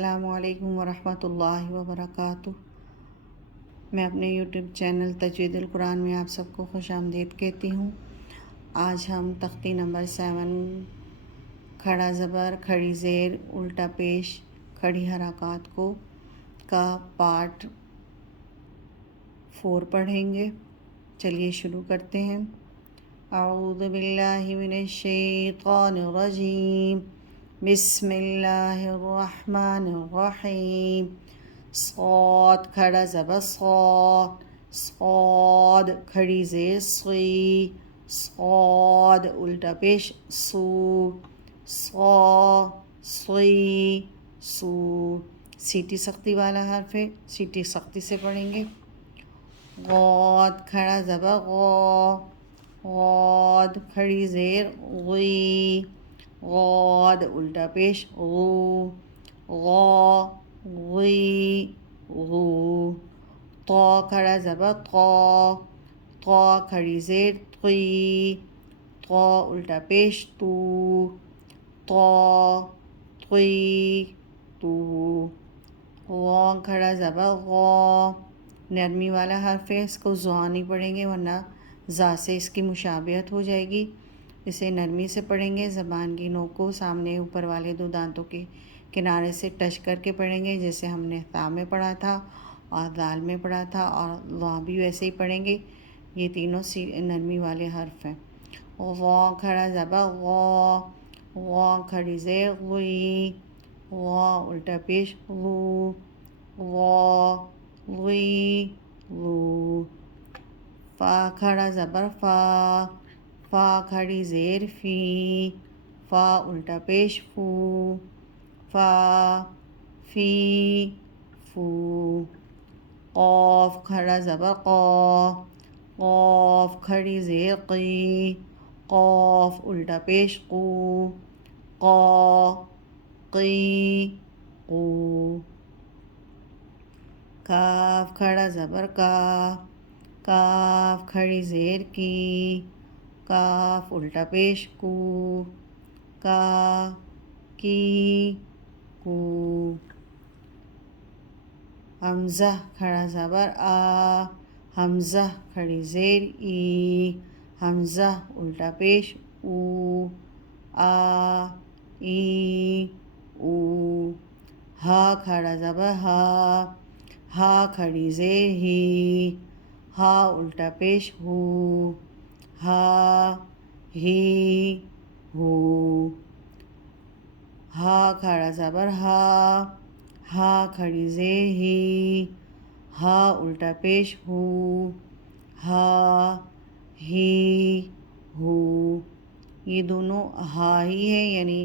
السلام علیکم ورحمۃ اللہ وبرکاتہ۔ میں اپنے یوٹیوب چینل تجوید القرآن میں آپ سب کو خوش آمدید کہتی ہوں۔ آج ہم تختی نمبر 7 کھڑا زبر، کھڑی زیر، الٹا پیش، کھڑی حرکات کا پارٹ 4 پڑھیں گے۔ چلیے شروع کرتے ہیں۔ اعوذ باللہ من الشیطان الرجیم، بسم اللہ الرحمن الرحیم۔ صاد کھڑا زبر صاد، صاد کھڑی زیر صی، صاد الٹا پیش صو، صا صی صو۔ سیٹی سختی والا حرف ہے، سیٹی سختی سے پڑھیں گے۔ غاد کھڑا زبر غا، غاد کھڑی زیر غی، غاد الٹا پیش غو، غا غی غو۔ طا کھڑا زبر طا، طا کھڑی زیر طی، طا الٹا پیش تو، طا طی تو۔ غا کھڑا زبر غا، نرمی والا حرف ہے، اس کو زا نہیں پڑھیں گے ورنہ زا سے اس کی مشابہت ہو جائے گی۔ اسے نرمی سے پڑھیں گے، زبان کی نوک کو سامنے اوپر والے 2 دانتوں کے کنارے سے ٹچ کر کے پڑھیں گے، جیسے ہم نے تا میں پڑھا تھا اور دال میں پڑھا تھا، اور وا بھی ویسے ہی پڑھیں گے۔ یہ تینوں نرمی والے حرف ہیں۔ غا کھڑا زبر غا، غا کھڑی زیر غی، غا الٹا پیش غو، غا غی غو۔ فا کھڑا زبر فا، فا کھڑی زیر فی، فا الٹا پیش فو، فا فی فو۔ قاف کھڑا زبر قا، قاف کھڑی زیر قی، قاف الٹا پیش قو، قا قی قو۔ کاف کھڑا زبر کا، کاف کھڑی زیر کی، کاف الٹا پیش کو، کا کی کو۔ حمزہ کھڑا زبر آ، حمزہ کھڑی زیر ای، حمزہ الٹا پیش او، آ ای او۔ ہا کھڑا زبر ہا، ہا کھڑی زیر ہی، ہا الٹا پیش ہو، ہا ہی ہو۔ ہا کھڑا زبر ہا، ہا کھڑی زیر ہی، ہا الٹا پیش ہو، ہا ہی ہو۔ یہ دونوں ہا ہی ہیں، یعنی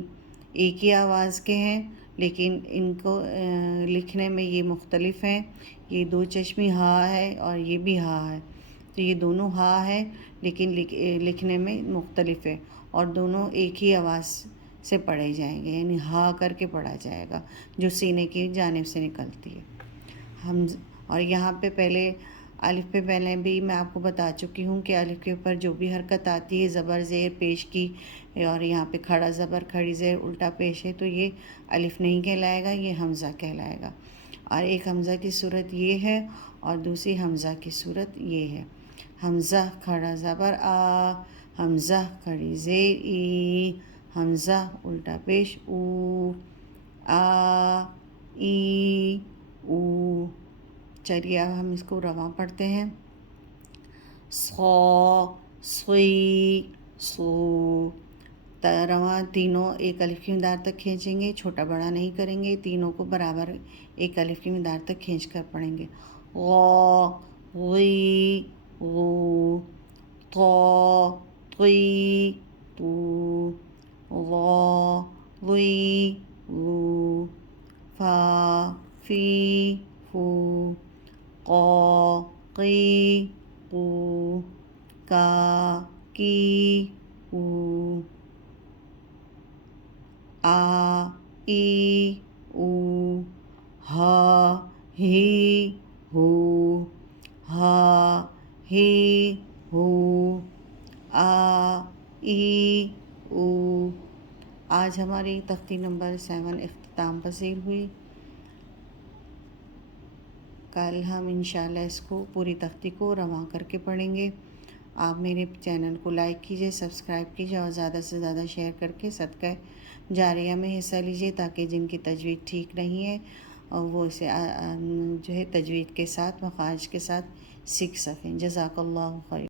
ایک ہی آواز کے ہیں، لیکن ان کو لکھنے میں یہ مختلف ہیں۔ یہ 2 چشمی ہا ہے اور یہ بھی ہا ہے، تو یہ دونوں ہا ہے لیکن لکھنے میں مختلف ہے، اور دونوں ایک ہی آواز سے پڑھے جائیں گے، یعنی ہا کر کے پڑھا جائے گا جو سینے کی جانب سے نکلتی ہے۔ اور یہاں پہ پہلے الف پہ پہلے بھی میں آپ کو بتا چکی ہوں کہ الف کے اوپر جو بھی حرکت آتی ہے زبر زیر پیش کی، اور یہاں پہ کھڑا زبر کھڑی زیر الٹا پیش ہے، تو یہ الف نہیں کہلائے گا، یہ حمزہ کہلائے گا۔ اور ایک حمزہ کی صورت یہ ہے اور دوسری حمزہ کی صورت یہ ہے۔ حمزہ کھڑا زبر آ، حمزہ کھڑی زیر ای، حمزہ الٹا پیش او، آ ای او۔ چلیے اب ہم اس کو رواں پڑھتے ہیں۔ صا صی صو۔ رواں تینوں ایک الف کی مقدار تک کھینچیں گے، چھوٹا بڑا نہیں کریں گے، تینوں کو برابر ایک الف کی مقدار تک کھینچ کر پڑھیں گے۔ غا غی غو، طا طی تو، غا غی غو، فا فی فو، قا قی قو، کا کی کو، آ ای او، ہا ہی ہو، ہا ہی ہو، آ ای او۔ آج ہماری تختی نمبر 7 اختتام پذیر ہوئی۔ کل ہم انشاءاللہ اس کو پوری تختی کو رواں کر کے پڑھیں گے۔ آپ میرے چینل کو لائک کیجئے، سبسکرائب کیجئے اور زیادہ سے زیادہ شیئر کر کے صدقہ جاریہ میں حصہ لیجئے، تاکہ جن کی تجوید ٹھیک نہیں ہے اور وہ اسے جو ہے تجوید کے ساتھ مخارج کے ساتھ سیکھ سکیں۔ جزاک اللہ خیر۔